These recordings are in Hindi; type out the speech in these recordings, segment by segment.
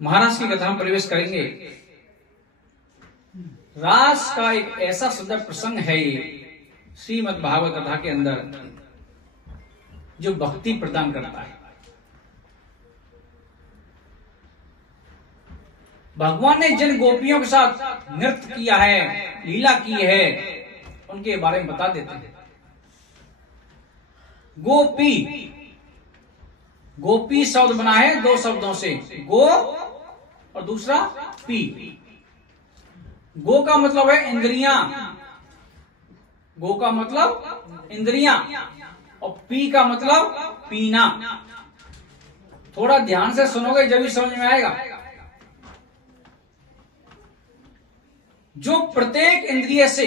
महाराज की कथा में प्रवेश करेंगे। रास का एक ऐसा सुंदर प्रसंग है ये श्रीमद् भागवत कथा के अंदर जो भक्ति प्रदान करता है। भगवान ने जिन गोपियों के साथ नृत्य किया है, लीला की है, उनके बारे में बता देते हैं। गोपी, गोपी शब्द बना है दो शब्दों से, गो और दूसरा पी। गो का मतलब है इंद्रियां, गो का मतलब इंद्रियां, और पी का मतलब पीना। थोड़ा ध्यान से सुनोगे जब भी समझ में आएगा। जो प्रत्येक इंद्रिय से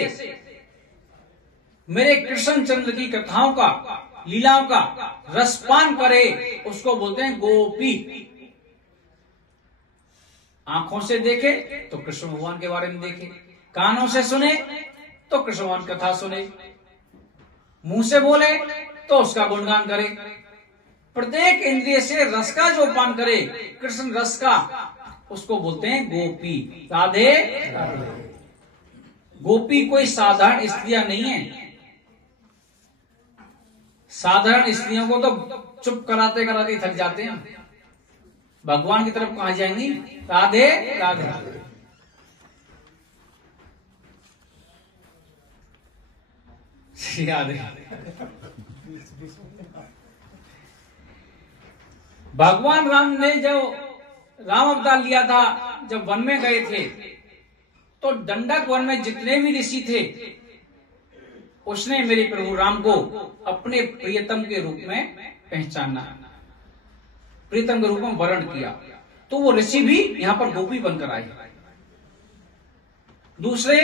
मेरे कृष्ण चंद्र की कथाओं का, लीलाओं का रसपान करे उसको बोलते हैं गोपी। आंखों से देखे तो कृष्ण भगवान के बारे में देखे, कानों से सुने तो कृष्ण भगवान कथा सुने, मुंह से बोले तो उसका गुणगान करे। प्रत्येक इंद्रिय से रस का जो पान करे, कृष्ण रस का, उसको बोलते हैं गोपी। राधे राधे। गोपी कोई साधारण स्त्रियां नहीं है। साधारण स्त्रियों को तो चुप कराते कराते थक जाते हैं, भगवान की तरफ कहां जाएंगी। राधे राधे। राधे। भगवान राम ने जब राम अवतार लिया था, जब वन में गए थे, तो दंडक वन में जितने भी ऋषि थे, उसने मेरे प्रभु राम को अपने प्रियतम के रूप में पहचाना, प्रियतम के रूप में वर्ण किया। तो वो ऋषि भी यहां पर गोपी बनकर आए। दूसरे,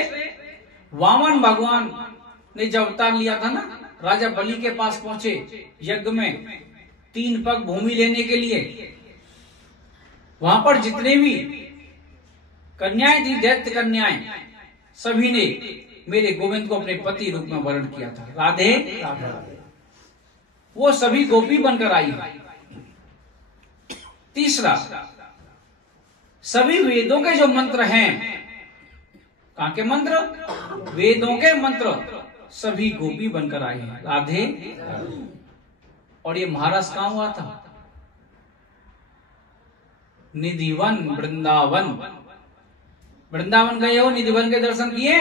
वामन भगवान ने जब अवतार लिया था ना, राजा बलि के पास पहुंचे यज्ञ में 3 पग भूमि लेने के लिए। वहां पर जितने भी कन्याएं थी, दैत्य कन्याएं, सभी ने मेरे गोविंद को अपने पति रूप में वर्ण किया था। राधे राधे। वो सभी गोपी बनकर आई। तीसरा, सभी वेदों के जो मंत्र हैं, कहां के मंत्र, वेदों के मंत्र, सभी गोपी बनकर आए हैं। राधे। और ये महाराज कहां हुआ था, निधिवन वृंदावन। वृंदावन गए हो, निधिवन के दर्शन किए?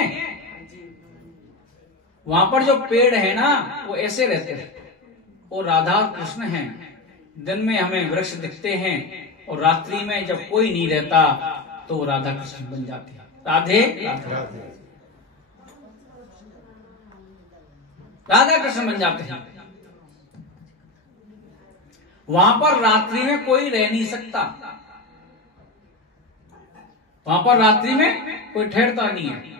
वहां पर जो पेड़ है ना, वो ऐसे रहते हैं, वो राधा और कृष्ण हैं। दिन में हमें वृक्ष दिखते हैं और रात्रि में जब कोई नहीं रहता तो राधा कृष्ण बन जाते हैं। राधे राधे। राधा कृष्ण बन जाते हैं। वहां पर रात्रि में कोई रह नहीं सकता, वहां पर रात्रि में कोई ठहरता नहीं है।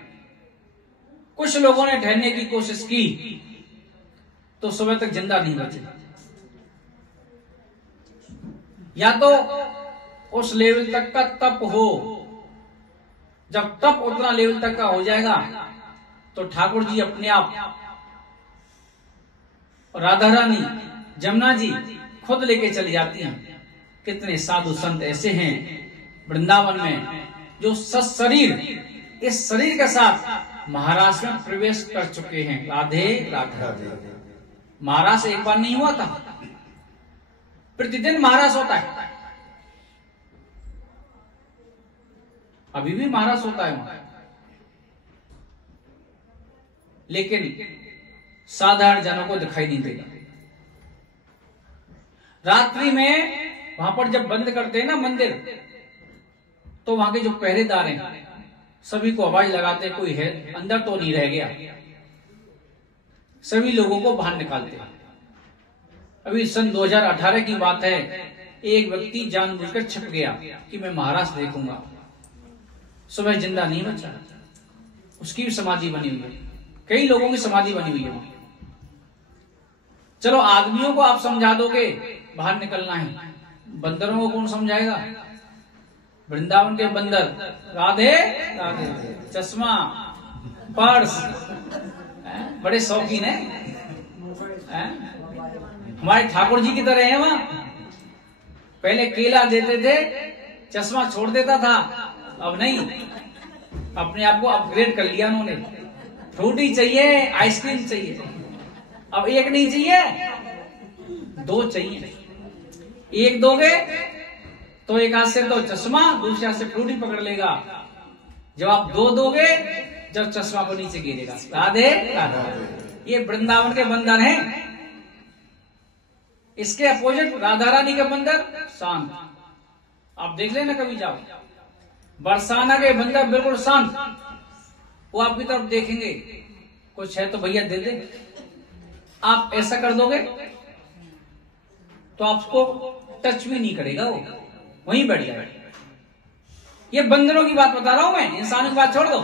कुछ लोगों ने ठहरने की कोशिश की तो सुबह तक जिंदा नहीं बचे। या तो उस लेवल तक का तप हो, जब तप उतना लेवल तक का हो जाएगा तो ठाकुर जी अपने आप, राधा रानी, जमुना जी खुद लेके चली जाती हैं। कितने साधु संत ऐसे हैं वृंदावन में जो सशरीर, इस शरीर के साथ महाराज में प्रवेश कर चुके हैं। राधे राधे। महाराज एक बार नहीं हुआ था, प्रतिदिन महाराज होता है। अभी भी महाराज होता है वहां, लेकिन साधारण जनों को दिखाई नहीं देगा। रात्रि में वहां पर जब बंद करते हैं ना मंदिर, तो वहां के जो पहरेदार हैं सभी को आवाज लगाते, कोई है अंदर तो नहीं रह गया, सभी लोगों को बाहर निकालते हैं। अभी सन 2018 की बात है, एक व्यक्ति जानबूझकर छिप गया कि मैं महाराज देखूंगा, सुबह जिंदा नहीं बचा। उसकी भी समाधि बनी हुई है, कई लोगों की समाधि बनी हुई है। चलो आदमियों को आप समझा दोगे बाहर निकलना है, बंदरों को कौन समझाएगा। वृंदावन के बंदर, राधे राधे, चश्मा, पर्स, बड़े शौकीन है। हमारे ठाकुर जी की तरह है। वहां पहले केला देते थे चश्मा छोड़ देता था, अब नहीं, अपने आप को अपग्रेड कर लिया उन्होंने। फ्रूटी चाहिए, आइसक्रीम चाहिए, अब एक नहीं चाहिए, 2 चाहिए। एक दोगे तो एक हाथ से तो चश्मा, दूसरे हाथ से फ्रूटी पकड़ लेगा। जब आप 2 दोगे, जब चश्मा को नीचे गिरेगा। राधे राधे। ये वृंदावन के बंदर हैं। इसके अपोजिट राधा रानी का बंदर शांत। आप देख लेना कभी जाओ, बरसाना के बंदर बिल्कुल शांत। वो आपकी तरफ देखेंगे, कुछ है तो भैया दे दे। आप ऐसा कर दोगे तो आपको टच भी नहीं करेगा, वो वहीं बैठ जाएगा। ये बंदरों की बात बता रहा हूं मैं, इंसानों की बात छोड़ दो।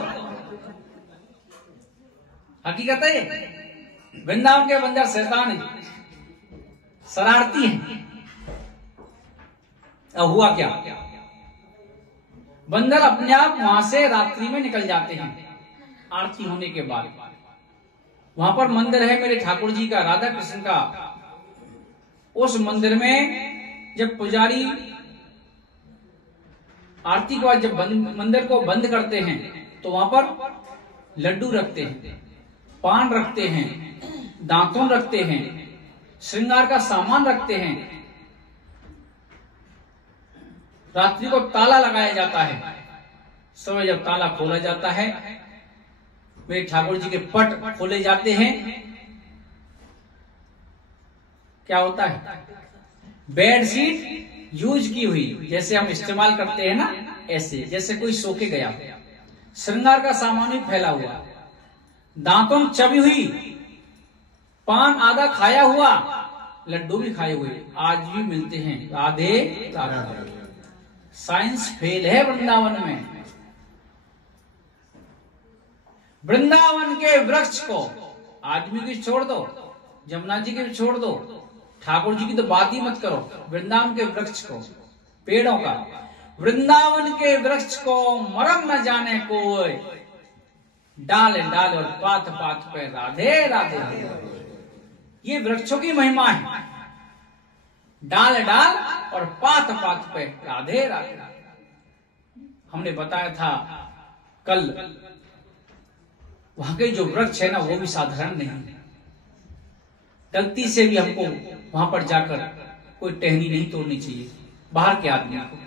हकीकत है ये। वृंदावन के बंदर शैतान है, शरारती है। अब हुआ क्या, बंदर अपने आप वहां से रात्रि में निकल जाते हैं आरती होने के बाद। वहां पर मंदिर है मेरे ठाकुर जी का, राधा कृष्ण का। उस मंदिर में जब पुजारी आरती के बाद जब मंदिर को बंद करते हैं तो वहां पर लड्डू रखते हैं, पान रखते हैं, दातुन रखते हैं, श्रृंगार का सामान रखते हैं। रात्रि को ताला लगाया जाता है। सुबह जब ताला खोला जाता है, मेरे ठाकुर जी के पट खोले जाते हैं। क्या होता है, बेडशीट यूज की हुई, जैसे हम इस्तेमाल करते हैं ना, ऐसे जैसे कोई सो के गया। श्रृंगार का सामान भी फैला हुआ, दांतों चबी हुई, पान आधा खाया हुआ, लड्डू भी खाए हुए, आज भी मिलते हैं। राधे राधे। साइंस फेल है वृंदावन में। वृंदावन के वृक्ष को, आदमी की छोड़ दो, जमुना जी की भी छोड़ दो, ठाकुर जी की तो बात ही मत करो, वृंदावन के वृक्ष को, पेड़ों का, वृंदावन के वृक्ष को मरम न जाने कोई, डाल डाल और पात पात पे राधे राधे। ये वृक्षों की महिमा है, डाल डाल और पात पात पे राधे राधे। हमने बताया था कल, वहां के जो वृक्ष है ना, वो भी साधारण नहीं है। गलती से भी हमको वहां पर जाकर कोई टहनी नहीं तोड़नी चाहिए, बाहर के आदमी को।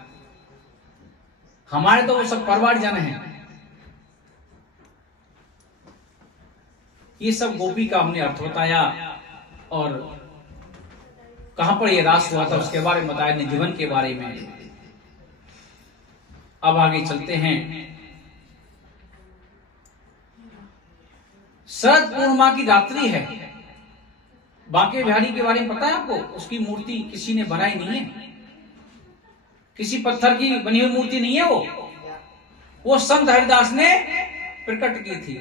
हमारे तो वो सब परवार जन है। ये सब गोपी का हमने अर्थ बताया और कहां पर ये रास हुआ था उसके बारे में बताया, निधिवन के बारे में। अब आगे चलते हैं। शरद पूर्णिमा की रात्रि है। बांके बिहारी के बारे में पता है आपको? उसकी मूर्ति किसी ने बनाई नहीं है, किसी पत्थर की बनी हुई मूर्ति नहीं है वो संत हरिदास ने प्रकट की थी।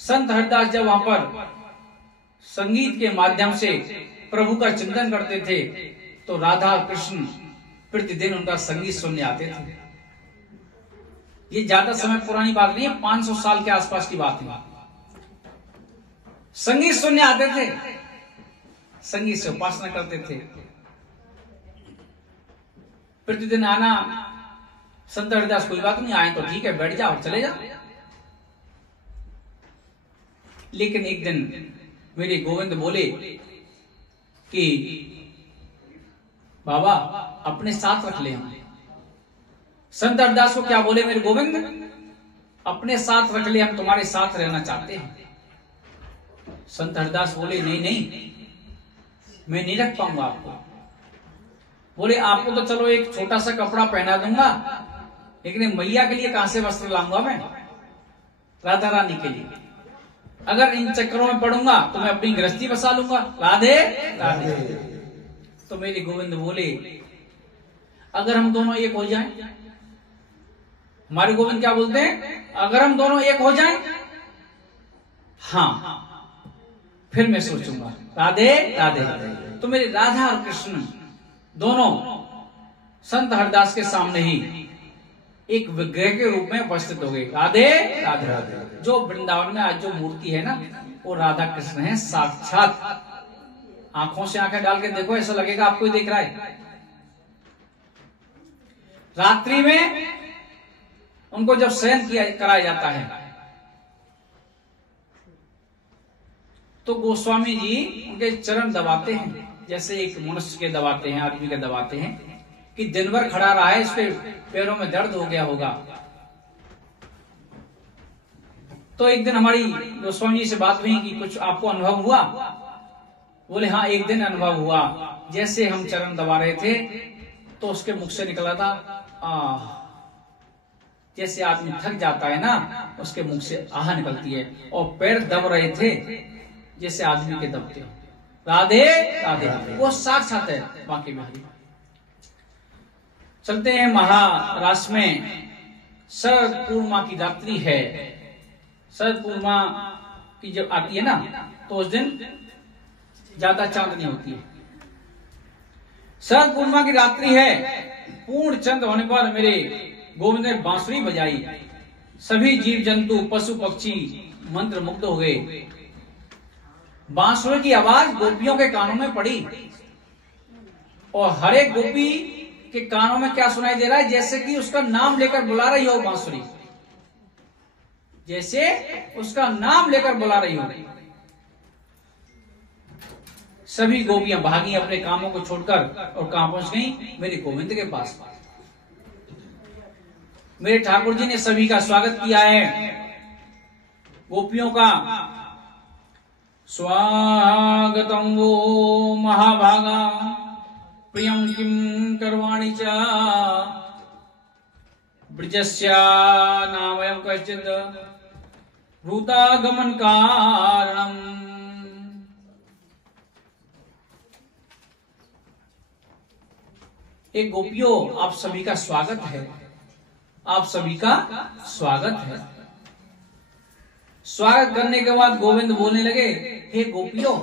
संत हरिदास जब वहां पर संगीत के माध्यम से प्रभु का चिंतन करते थे तो राधा कृष्ण प्रतिदिन उनका संगीत सुनने आते थे। ये ज्यादा समय पुरानी बात नहीं है, 500 साल के आसपास की बात है। संगीत सुनने आते थे, संगीत से उपासना करते थे। प्रतिदिन आना। संत हरिदास कोई बात नहीं, आए तो ठीक है, बैठ जाओ, चले जाओ। लेकिन एक दिन मेरे गोविंद बोले कि बाबा अपने साथ रख ले। संत हरिदास को क्या बोले मेरे गोविंद? अपने साथ रख ले, हम तुम्हारे साथ रहना चाहते हैं। संत हरिदास बोले नहीं नहीं, मैं नहीं रख पाऊंगा आपको। बोले आपको तो चलो एक छोटा सा कपड़ा पहना दूंगा, लेकिन मैया के लिए कहां से वस्त्र लाऊंगा मैं, राधा रानी के लिए। अगर इन चक्करों में पड़ूंगा तो मैं अपनी गृहस्थी बसा लूंगा। राधे राधे। तो मेरे गोविंद बोले अगर हम दोनों एक हो जाएं, हमारे गोविंद क्या बोलते हैं? अगर हम दोनों एक हो जाएं, हाँ फिर मैं सोचूंगा। राधे राधे। तो मेरे राधा और कृष्ण दोनों संत हरिदास के सामने ही एक विग्रह के रूप में उपस्थित हो गए। राधे राधे। जो वृंदावन में आज जो मूर्ति है ना, वो राधा कृष्ण है साक्षात। आंखों से आंखें डाल के देखो, ऐसा लगेगा आपको ही देख रहा है। रात्रि में उनको जब शयन कराया जाता है तो गोस्वामी जी उनके चरण दबाते हैं, जैसे एक मनुष्य के दबाते हैं, आदमी के दबाते हैं कि दिन भर खड़ा रहा है, इसके पैरों में दर्द हो गया होगा। तो एक दिन हमारी गोस्वामी जी से बात हुई कि कुछ आपको अनुभव हुआ? बोले हाँ, एक दिन अनुभव हुआ, जैसे हम चरण दबा रहे थे तो उसके मुख से निकला था जैसे आदमी थक जाता है ना, उसके मुख से आह निकलती है, और पैर दब रहे थे जैसे आदमी के दबते हो। राधे राधे, वो साक्षात है बाकी बिहारी। चलते हैं महाराष्ट्र में, शरद पूर्णिमा की रात्रि है। शरद पूर्णिमा की जब आती है ना तो उस दिन ज्यादा चांदनी होती है। शरद पूर्णिमा की रात्रि है, पूर्ण चंद्र होने पर मेरे गोविंद ने बांसुरी बजाई। सभी जीव जंतु पशु पक्षी मंत्र मुग्ध हो गए। बांसुरी की आवाज गोपियों के कानों में पड़ी और हर एक गोपी के कानों में क्या सुनाई दे रहा है? जैसे कि उसका नाम लेकर बुला रही हो बांसुरी, जैसे उसका नाम लेकर बुला रही हो। सभी गोपियां भागी अपने कामों को छोड़कर, और कहां पहुंच गई? मेरे गोविंद के पास। मेरे ठाकुर जी ने सभी का स्वागत किया है, गोपियों का। स्वागतम वो महाभागा प्रियम किम करवाणी च ब्रजस्या नामयं कश्चित् भूतागमन कारणम। एक गोपियों, आप सभी का स्वागत है, आप सभी का स्वागत है। स्वागत करने के बाद गोविंद बोलने लगे, हे गोपियों,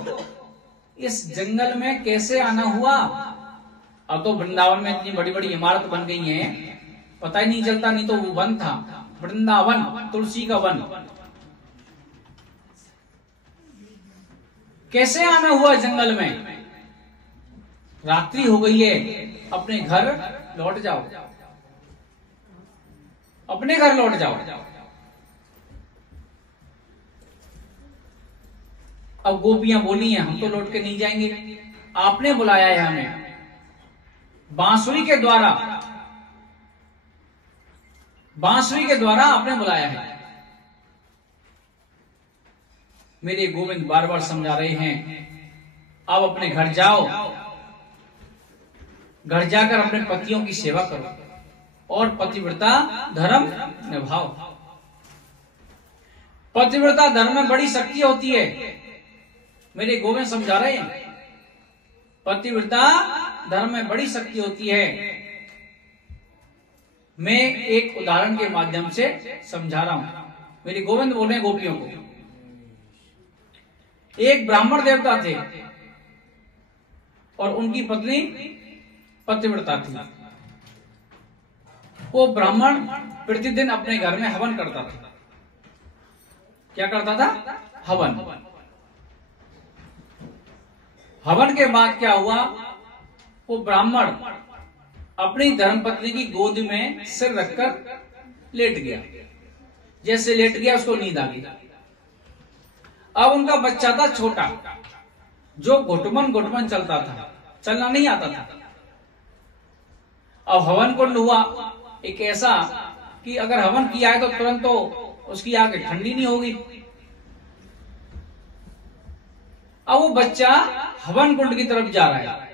इस जंगल में कैसे आना हुआ? अब तो वृंदावन में इतनी बड़ी बड़ी इमारत बन गई हैं, पता ही नहीं चलता, नहीं तो वो वन था, वृंदावन, तुलसी का वन। कैसे आना हुआ जंगल में? रात्रि हो गई है, अपने घर लौट जाओ, अपने घर लौट जाओ। अब गोपियां बोली हैं, हम तो लौट के नहीं जाएंगे, आपने बुलाया है हमें बांसुरी के द्वारा, बांसुरी के द्वारा आपने बुलाया है। मेरे गोविंद बार बार समझा रहे हैं, अब अपने घर जाओ, घर जाकर अपने पतियों की सेवा करो और पतिव्रता धर्म निभाओ। पतिव्रता धर्म में बड़ी शक्ति होती है, मेरे गोविंद समझा रहे हैं। पतिव्रता धर्म में बड़ी शक्ति होती है। मैं एक उदाहरण के माध्यम से समझा रहा हूं। मेरे गोविंद बोल रहे हैं गोपियों को, एक ब्राह्मण देवता थे और उनकी पत्नी पतिव्रता थी। वो ब्राह्मण प्रतिदिन अपने घर में हवन करता था। क्या करता था? हवन। हवन के बाद क्या हुआ? वो ब्राह्मण अपनी धर्मपत्नी की गोद में सिर रखकर लेट गया। जैसे लेट गया, उसको नींद आ गई। अब उनका बच्चा था छोटा, जो घुटमन घुटमन चलता था, चलना नहीं आता था। अब हवन कुंड हुआ एक ऐसा कि अगर हवन किया है तो तुरंत तो उसकी आंख ठंडी नहीं होगी। अब वो बच्चा हवन कुंड की तरफ जा रहा है,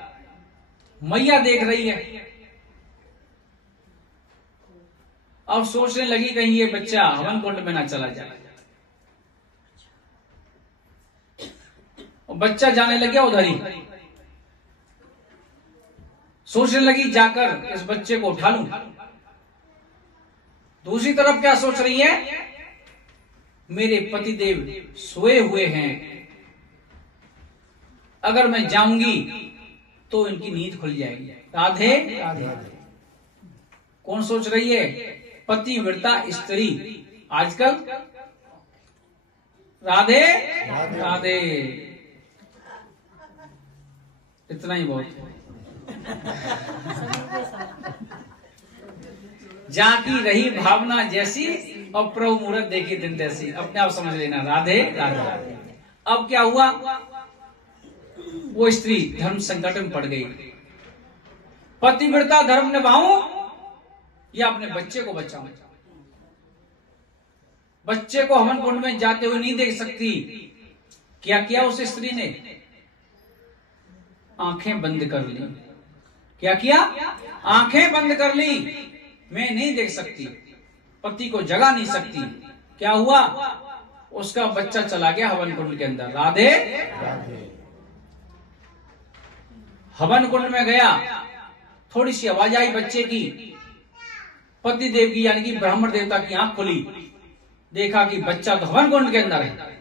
मैया देख रही है। अब सोचने लगी कहीं ये बच्चा हवन कुंड में ना चला जाए। बच्चा जाने लग गया उधर ही। सोचने लगी जाकर इस बच्चे को उठा लूं। दूसरी तरफ क्या सोच रही है? मेरे पतिदेव सोए हुए हैं, अगर मैं जाऊंगी तो इनकी नींद खुल जाएगी। राधे राधे। कौन सोच रही है? पतिव्रता स्त्री आजकल। राधे राधे। इतना ही बहुत। जाकी रही भावना जैसी और प्रभु मुहूर्त देखी दिन तैसी। अपने आप समझ लेना। राधे राधे राधे। अब क्या हुआ, वो स्त्री धर्म संकट में पड़ गई। पतिव्रता धर्म निभाऊं या अपने बच्चे को बचाऊं? बच्चे को हवन कुंड में जाते हुए नहीं देख सकती। क्या किया उस स्त्री ने? आंखें बंद कर ली। क्या किया? आंखें बंद कर ली। मैं नहीं देख सकती, पति को जगा नहीं सकती। क्या हुआ? उसका बच्चा चला गया हवन कुंड के अंदर। राधे राधे। हवन कुंड में गया, थोड़ी सी आवाज आई बच्चे की। पति देव की यानी कि ब्राह्मण देवता की आंख खुली, देखा कि बच्चा तो हवन कुंड के अंदर है।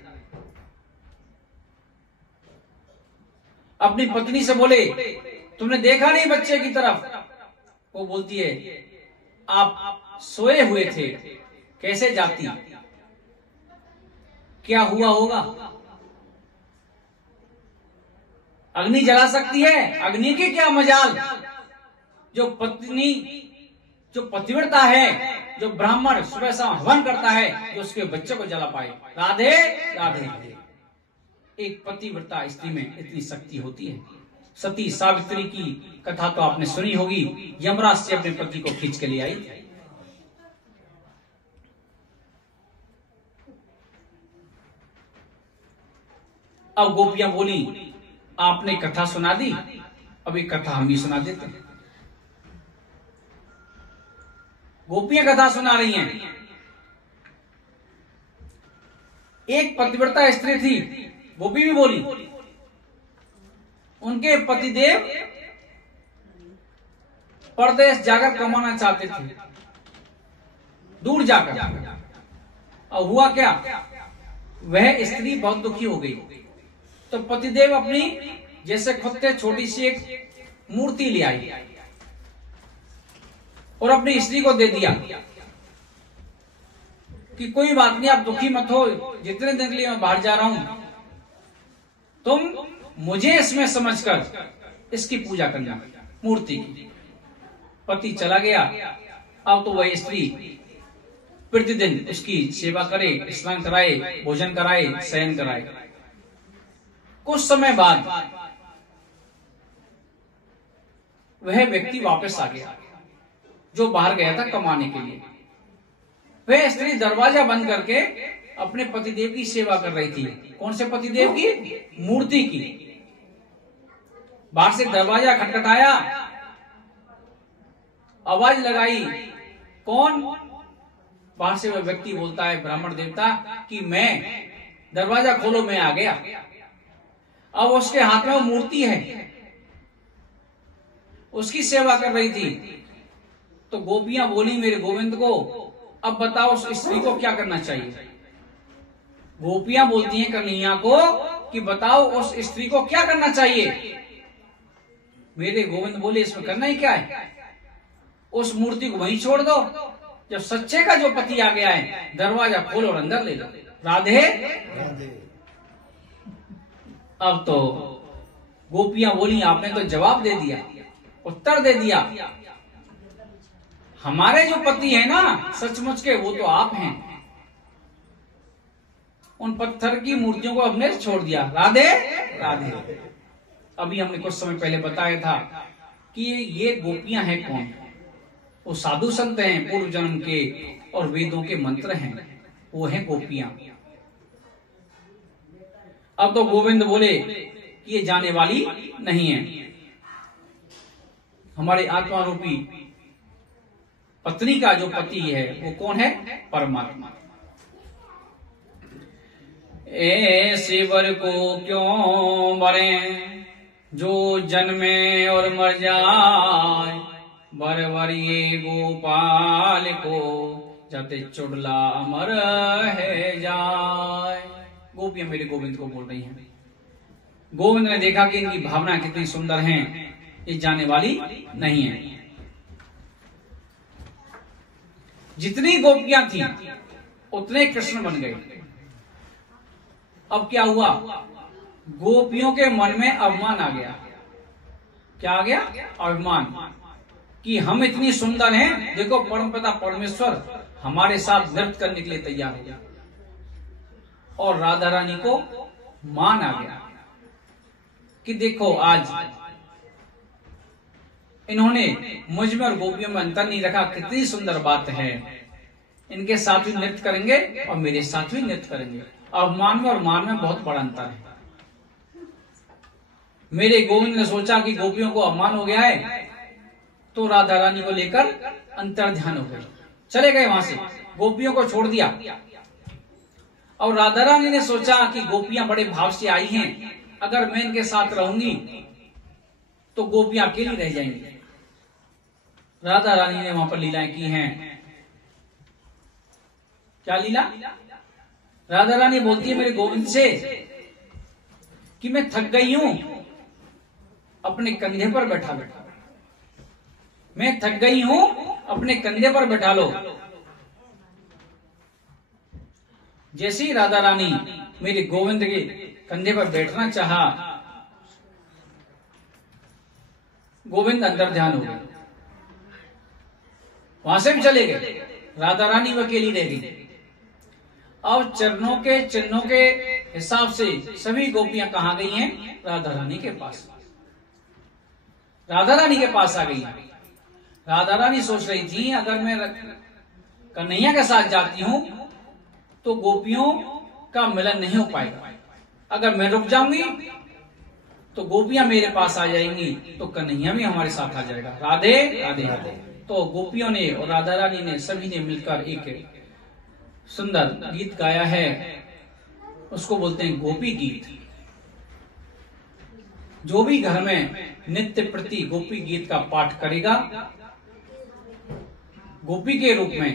अपनी पत्नी से बोले, तुमने देखा नहीं बच्चे की तरफ? वो बोलती है, आप सोए हुए थे, कैसे जाती? क्या हुआ होगा? अग्नि जला सकती है? अग्नि की क्या मजाल? जो पत्नी, जो पतिव्रता है, जो ब्राह्मण सुबह शाम हवन करता है, जो उसके बच्चे को जला पाए। राधे राधे। एक पतिव्रता स्त्री में इतनी शक्ति होती है। सती सावित्री की कथा तो आपने सुनी होगी। यमराज से अपने पति को खींच के ले आई। अब गोपियां बोली, आपने कथा सुना दी, अब एक कथा हम भी सुना देते हैं। गोपियां कथा सुना रही हैं। एक पतिव्रता स्त्री थी, गोपी भी बोली, उनके पतिदेव परदेश जाकर कमाना चाहते थे, दूर जाकर। और हुआ क्या, वह स्त्री बहुत दुखी हो गई। तो पतिदेव अपनी जैसे खुद से छोटी सी एक मूर्ति ले आई और अपनी स्त्री को दे दिया कि कोई बात नहीं, आप दुखी मत हो, जितने दिन के लिए मैं बाहर जा रहा हूं, तुम मुझे इसमें समझकर इसकी पूजा करना, मूर्ति की। पति चला गया। अब तो वह स्त्री प्रतिदिन उसकी सेवा करे, स्नान कराए, भोजन कराए, शयन कराए। कुछ समय बाद वह व्यक्ति वापस आ गया जो बाहर गया था कमाने के लिए। वह स्त्री दरवाजा बंद करके अपने पतिदेव की सेवा कर रही थी। कौन से पतिदेव की? मूर्ति की। बाहर से दरवाजा खटखटाया, आवाज लगाई, कौन? बाहर से वह व्यक्ति बोलता है, ब्राह्मण देवता, कि मैं, दरवाजा खोलो, मैं आ गया। अब उसके हाथ में वो मूर्ति है, उसकी सेवा कर रही थी। तो गोपियां बोली मेरे गोविंद को, अब बताओ उस स्त्री को क्या करना चाहिए। गोपियां बोलती हैं कन्हैया को कि बताओ उस स्त्री को क्या करना चाहिए। मेरे गोविंद बोले, इसमें करना ही क्या है, उस मूर्ति को वहीं छोड़ दो। जब सच्चे का जो पति आ गया है, दरवाजा खोलो और अंदर ले लो। राधे राधे। अब तो गोपियां बोली, आपने तो जवाब दे दिया, उत्तर दे दिया। हमारे जो पति है ना सचमुच के, वो तो आप हैं। उन पत्थर की मूर्तियों को हमने छोड़ दिया। राधे राधे। अभी हमने कुछ समय पहले बताया था कि ये गोपियां हैं कौन? वो साधु संत हैं, पूर्व जन्म के और वेदों के मंत्र हैं, वो हैं गोपियां। अब तो गोविंद बोले कि ये जाने वाली नहीं है। हमारे आत्मा रूपी पत्नी का जो पति है वो कौन है? परमात्मा। ऐसे वर को क्यों मरे जो जन्मे और मर जाए, बर ये गोपाल को जाते चुड़ला अमर है जाए। गोपियां मेरे गोविंद को बोल रही हैं। गोविंद ने देखा कि इनकी भावना कितनी सुंदर हैं, ये जाने वाली नहीं है। जितनी गोपियां थी उतने कृष्ण बन गए। अब क्या हुआ, गोपियों के मन में अभिमान आ गया। क्या आ गया? अभिमान। कि हम इतनी सुंदर हैं, देखो परमपिता परमेश्वर हमारे साथ नृत्य करने के लिए तैयार हो गया। और राधा रानी को मान आ गया कि देखो आज इन्होंने मुझ में और गोपियों में अंतर नहीं रखा, कितनी सुंदर बात है। इनके साथ भी नृत्य करेंगे और मेरे साथ भी नृत्य करेंगे। अवमान में और मान में बहुत बड़ा अंतर है। मेरे गोविंद ने सोचा कि गोपियों को अपमान हो गया है, तो राधा रानी को लेकर अंतर ध्यान हो गए, चले गए वहां से, गोपियों को छोड़ दिया। और राधा रानी ने सोचा कि गोपियां बड़े भाव से आई हैं, अगर मैं इनके साथ रहूंगी तो गोपियां अकेली रह जाएंगी। राधा रानी ने वहां पर लीलाएं की हैं। क्या लीला? राधा रानी बोलती है मेरे गोविंद से कि मैं थक गई हूं, अपने कंधे पर बैठा बैठा, मैं थक गई हूं, अपने कंधे पर बैठा लो। जैसे ही राधा रानी मेरे गोविंद के कंधे पर बैठना चाहा, गोविंद अंदर ध्यान हो गए, वहां से भी चले गए। राधा रानी वो अकेली रह गई। अब चरणों के चिन्हों के हिसाब से सभी गोपियां कहां गई हैं? राधा रानी के पास। राधा रानी के पास आ गई। राधा रानी सोच रही थी अगर मैं कन्हैया के साथ जाती हूं तो गोपियों का मिलन नहीं हो पाएगा, अगर मैं रुक जाऊंगी तो गोपियां मेरे पास आ जाएंगी, तो कन्हैया भी हमारे साथ आ जाएगा। राधे राधे राधे। तो गोपियों ने और राधा रानी ने सभी ने मिलकर एक सुंदर गीत गाया है, उसको बोलते हैं गोपी गीत। जो भी घर में नित्य प्रति गोपी गीत का पाठ करेगा, गोपी के रूप में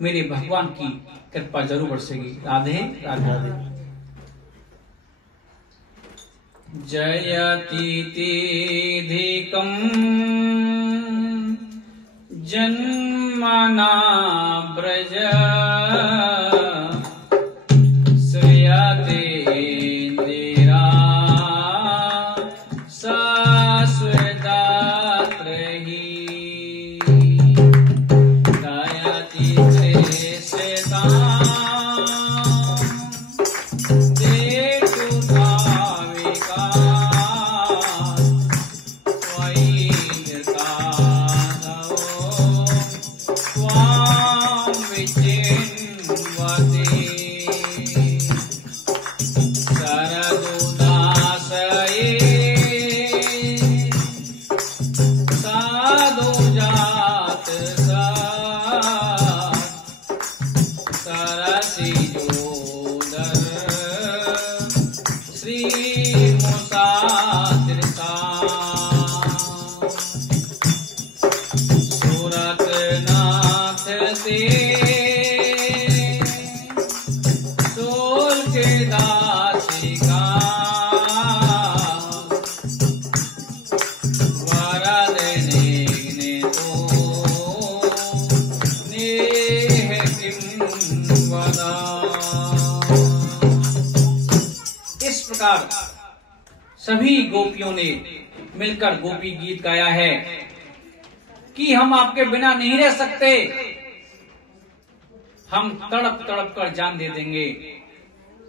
मेरे भगवान की कृपा जरूर बरसेगी। राधे राधे राधे। जयतीधिकम् जन्मना ब्रज श्रियते इंदिरा शाश्वतात्रहि गायति श्रेष्ठता सभी गोपियों ने मिलकर गोपी गीत गाया है कि हम आपके बिना नहीं रह सकते, हम तड़प तड़प कर जान दे देंगे।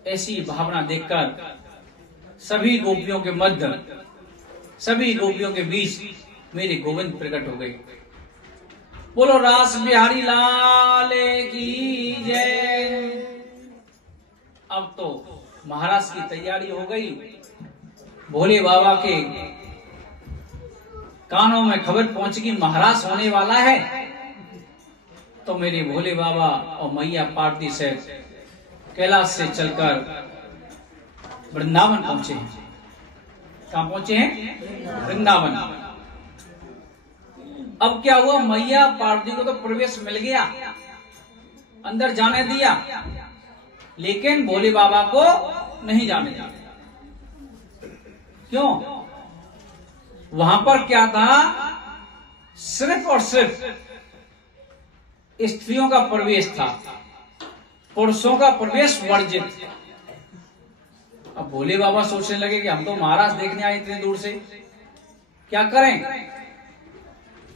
ऐसी भावना देखकर सभी गोपियों के मध्य, सभी गोपियों के बीच मेरे गोविंद प्रकट हो गए। बोलो रास बिहारी लाल की जय। अब तो महाराज की तैयारी हो गई। भोले बाबा के कानों में खबर पहुंच गई महाराज होने वाला है, तो मेरे भोले बाबा और मैया पार्वती से कैलाश से चलकर वृंदावन पहुंचे हैं। कहां पहुंचे हैं? वृंदावन। अब क्या हुआ, मैया पार्वती को तो प्रवेश मिल गया, अंदर जाने दिया, लेकिन भोले बाबा को नहीं जाने दिया। क्यों? वहां पर क्या था, सिर्फ और सिर्फ स्त्रियों का प्रवेश था, पुरुषों का प्रवेश वर्जित। अब भोले बाबा सोचने लगे कि हम तो महाराज देखने आए इतने दूर से, क्या करें?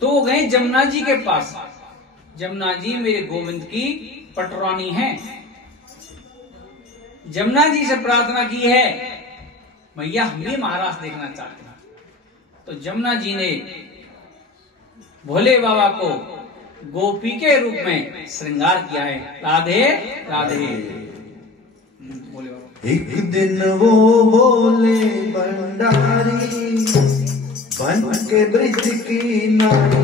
तो वो गए जमुना जी के पास। जमुना जी मेरे गोविंद की पटरानी है। जमुना जी से प्रार्थना की है, भैया हम भी महाराज देखना चाहते हैं। तो जमुना जी ने भोले बाबा को गोपी के रूप में श्रृंगार किया है। राधे राधे। भोले बाबा। एक दिन वो भोले भंडारी बन के ब्रिज की नारी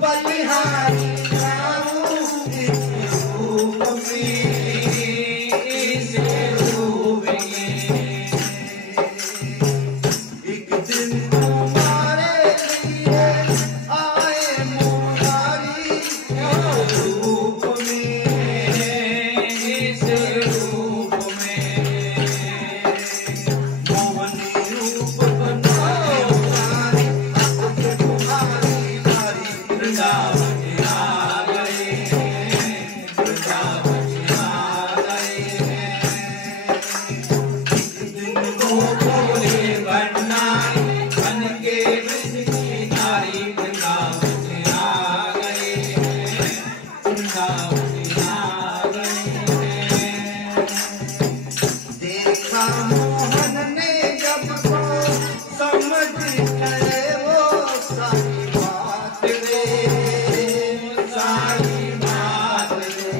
बलिहारी वृंदावन आ गए, वृंदावन आ गए। दिन को बोले भंडारी बन के ब्रज की नारी, वृंदावन आ गए, वृंदावन आ गए। देखा मोहन ने जब को समझ गए वो सारी बात रे, सारी बात रे।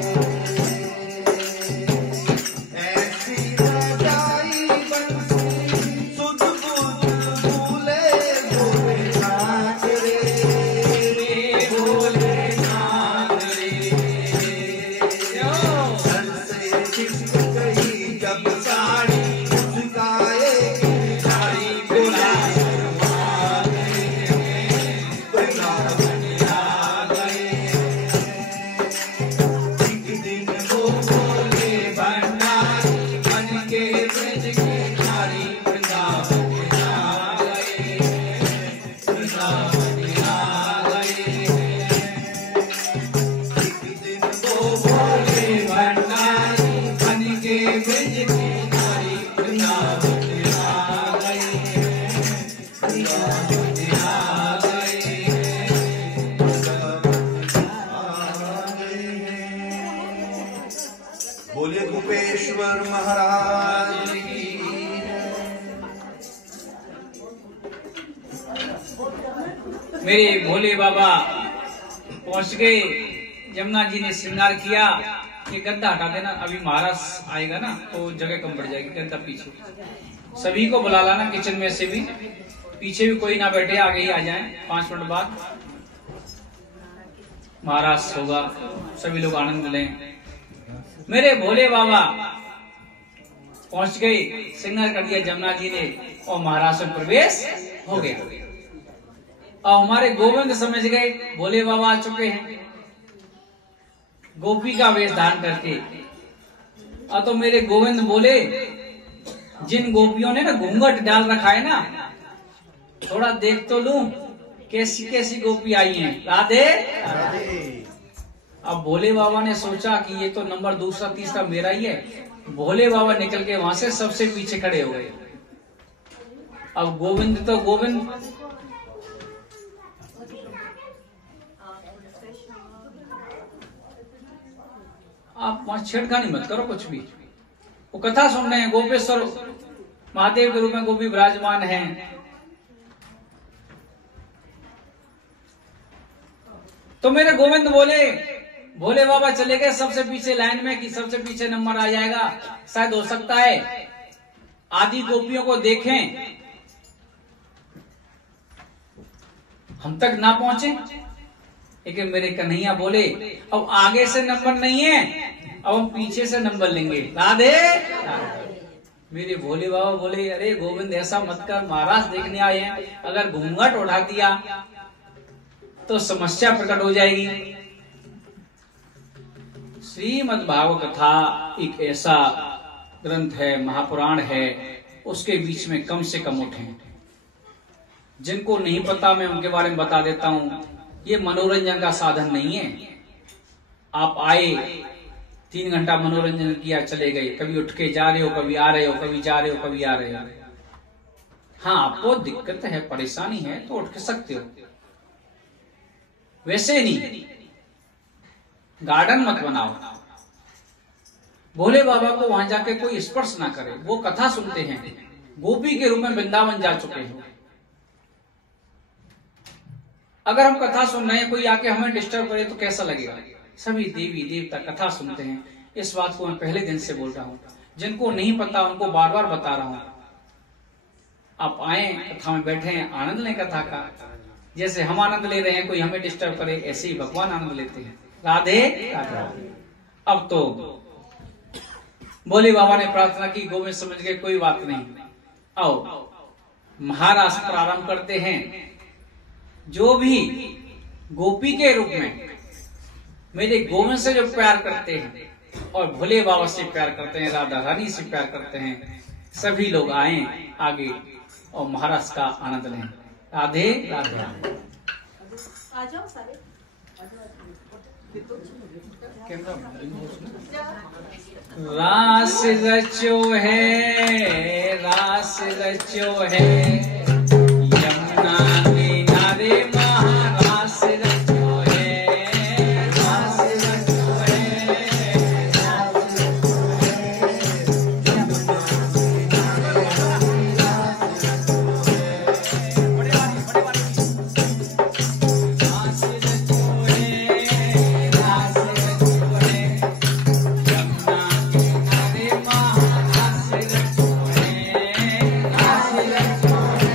ऐसी रजाई बंसी सुध बुध भूले भोलेनाथ रे, भोलेनाथ रे। सर से खिसक गई जब साड़ी, मुस्काए की साड़ी, वृंदावन आ गए। एक दिन वो बोले भंडारी बन के ब्रज की नारी, वृंदावन आ गए, वृंदावन आ गए। एक दिन वो बोले भंडारी बन के ब्रज की नारी, वृंदावन आ गए, वृंदावन आ गए। बोले गोपेश्वर महाराज की। मेरे भोले बाबा पहुंच गए। यमुना जी ने श्रृंगार किया कि गद्दा हटा देना, अभी महाराज आएगा ना तो जगह कम पड़ जाएगी, गद्दा पीछे। सभी को बुला लाना, किचन में से भी, पीछे भी कोई ना बैठे, आगे ही आ जाए। 5 मिनट बाद महाराज होगा, सभी लोग आनंद लें। मेरे भोले बाबा पहुंच गए, श्रृंगार कर दिया यमुना जी ने और महाराज में प्रवेश हो गया। और हमारे गोविंद समझ गए भोले बाबा आ चुके हैं, गोपी का वेश धारण करके। और तो मेरे गोविंद बोले, जिन गोपियों ने ना घूंघट डाल रखा है ना, थोड़ा देख तो लूं कैसी कैसी गोपी आई हैं। राधे राधे। अब भोले बाबा ने सोचा कि ये तो नंबर दूसरा तीसरा मेरा ही है। भोले बाबा निकल के वहां से सबसे पीछे खड़े हो गए। अब गोविंद तो गोविंद, आप वहां छेड़खानी मत करो कुछ भी। वो कथा सुन रहे हैं, गोपेश्वर महादेव के रूप में गोपी विराजमान हैं। तो मेरे गोविंद बोले, भोले बाबा चले गए सबसे पीछे लाइन में कि सबसे पीछे नंबर आ जाएगा। शायद हो सकता है आदि गोपियों को देखें, हम तक ना पहुंचे। लेकिन मेरे कन्हैया बोले, अब आगे से नंबर नहीं है, अब हम पीछे से नंबर लेंगे। राधे मेरे भोले बाबा बोले, अरे गोविंद ऐसा मत कर, महाराज देखने आए हैं, अगर घूंघट उठा दिया तो समस्या प्रकट हो जाएगी। श्रीमद् भागवत कथा एक ऐसा ग्रंथ है, महापुराण है, उसके बीच में कम से कम उठे। जिनको नहीं पता मैं उनके बारे में बता देता हूं। ये मनोरंजन का साधन नहीं है। आप आए, 3 घंटा मनोरंजन किया, चले गए। कभी उठ के जा रहे हो, कभी आ रहे हो, कभी जा रहे हो, कभी आ रहे हो। हाँ, आपको दिक्कत है, परेशानी है तो उठ के सकते हो, वैसे नहीं। गार्डन मत बनाओ। भोले बाबा को वहां जाके कोई स्पर्श ना करे। वो कथा सुनते हैं, गोपी के रूप में वृंदावन जा चुके हैं। अगर हम कथा सुन रहे हैं, कोई आके हमें डिस्टर्ब करे तो कैसा लगेगा? सभी देवी देवता कथा सुनते हैं। इस बात को मैं पहले दिन से बोल रहा हूं। जिनको नहीं पता उनको बार बार बता रहा हूं। आप आए, कथा में बैठे, आनंद लें कथा का। जैसे हम आनंद ले रहे हैं, कोई हमें डिस्टर्ब करे, ऐसे ही भगवान आनंद लेते हैं। राधे राधे। अब तो भोले बाबा ने प्रार्थना की, गोविंद समझ गए कोई बात नहीं। आओ महाराज प्रारंभ करते हैं। जो भी गोपी के रूप में मेरे गोविंद से जो प्यार करते हैं और भोले बाबा से प्यार करते हैं, राधा रानी से प्यार करते हैं, सभी लोग आए आगे और महाराज का आनंद लें। राधे राधे। आ जाओ सारे। रास रचो है, रास रचो है, यमुना किनारे महारास रचो है, रास रचो है, रास रचो है, यमुना किनारे महारास रचो है। रास रचो है, रास रचो है, यमुना किनारे महारास रचो है, रास रचो है।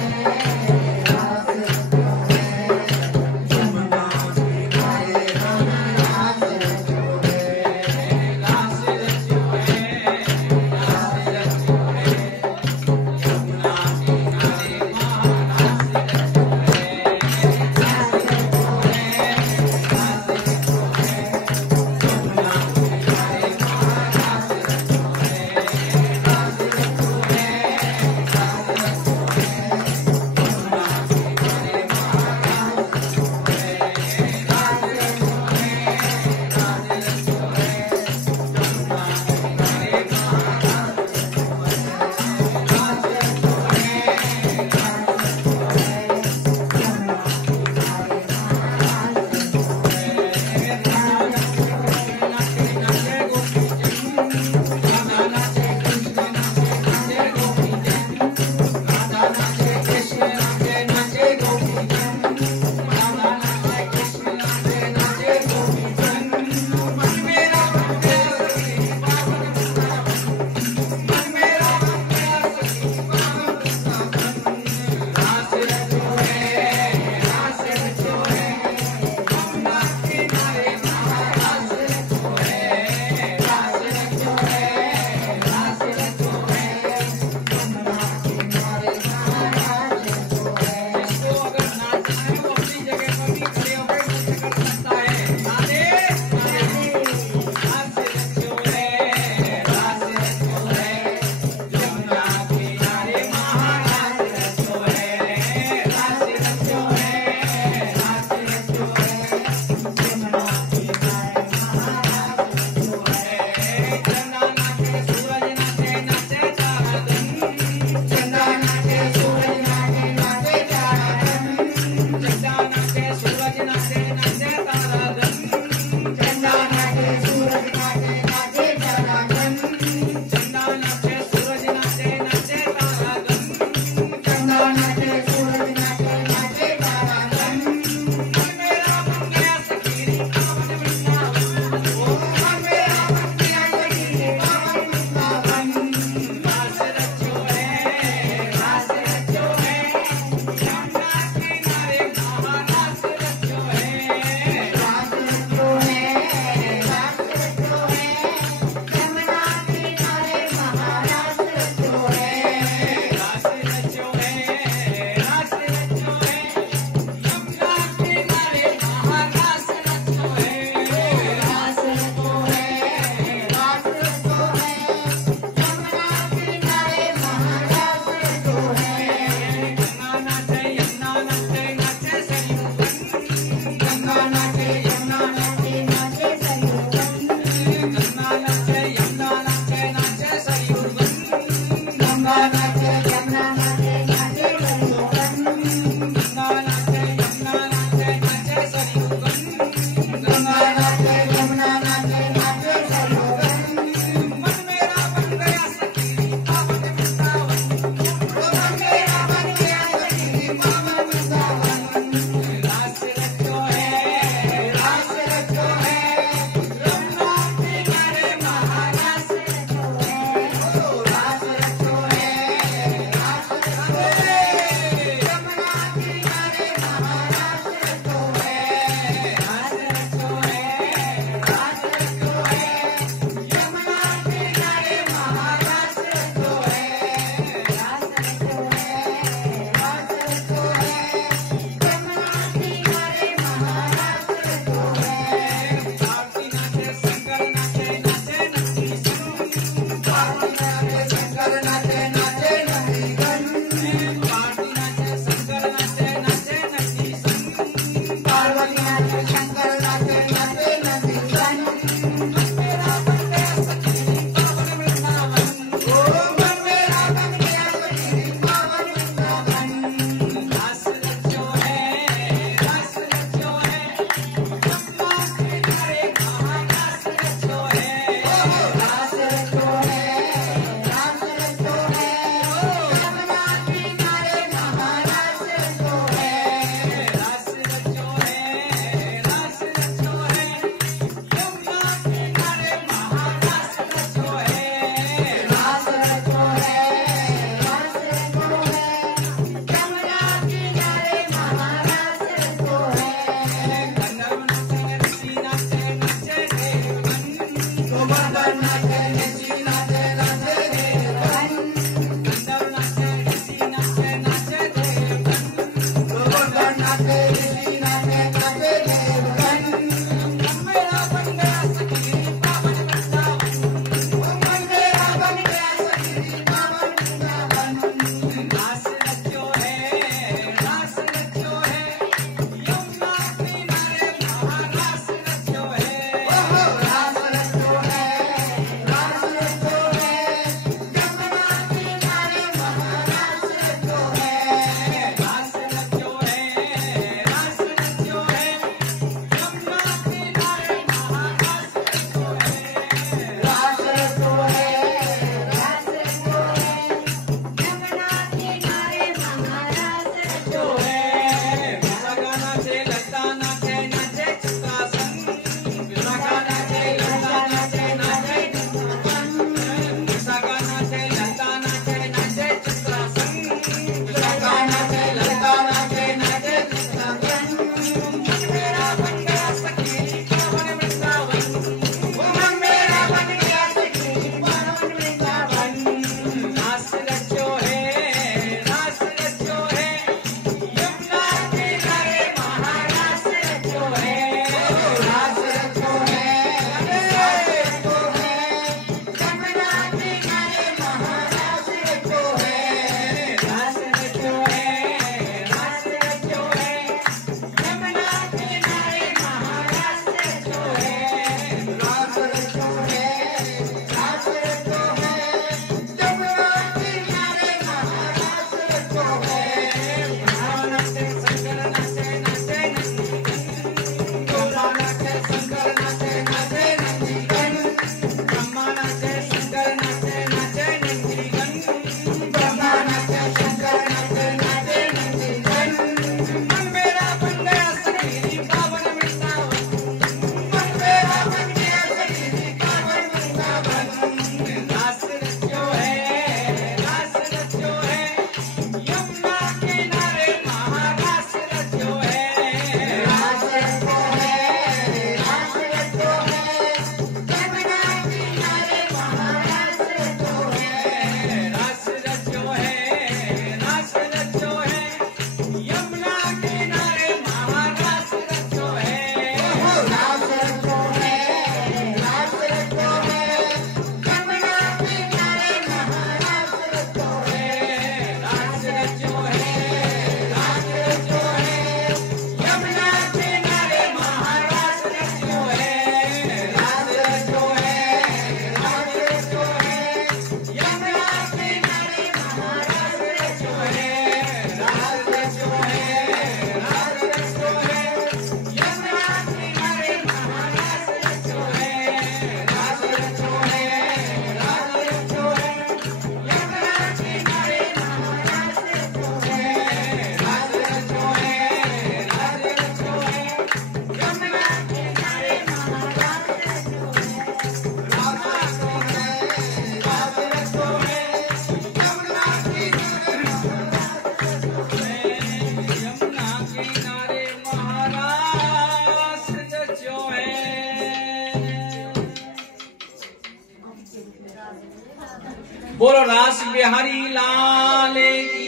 बोलो रास बिहारी लाल की।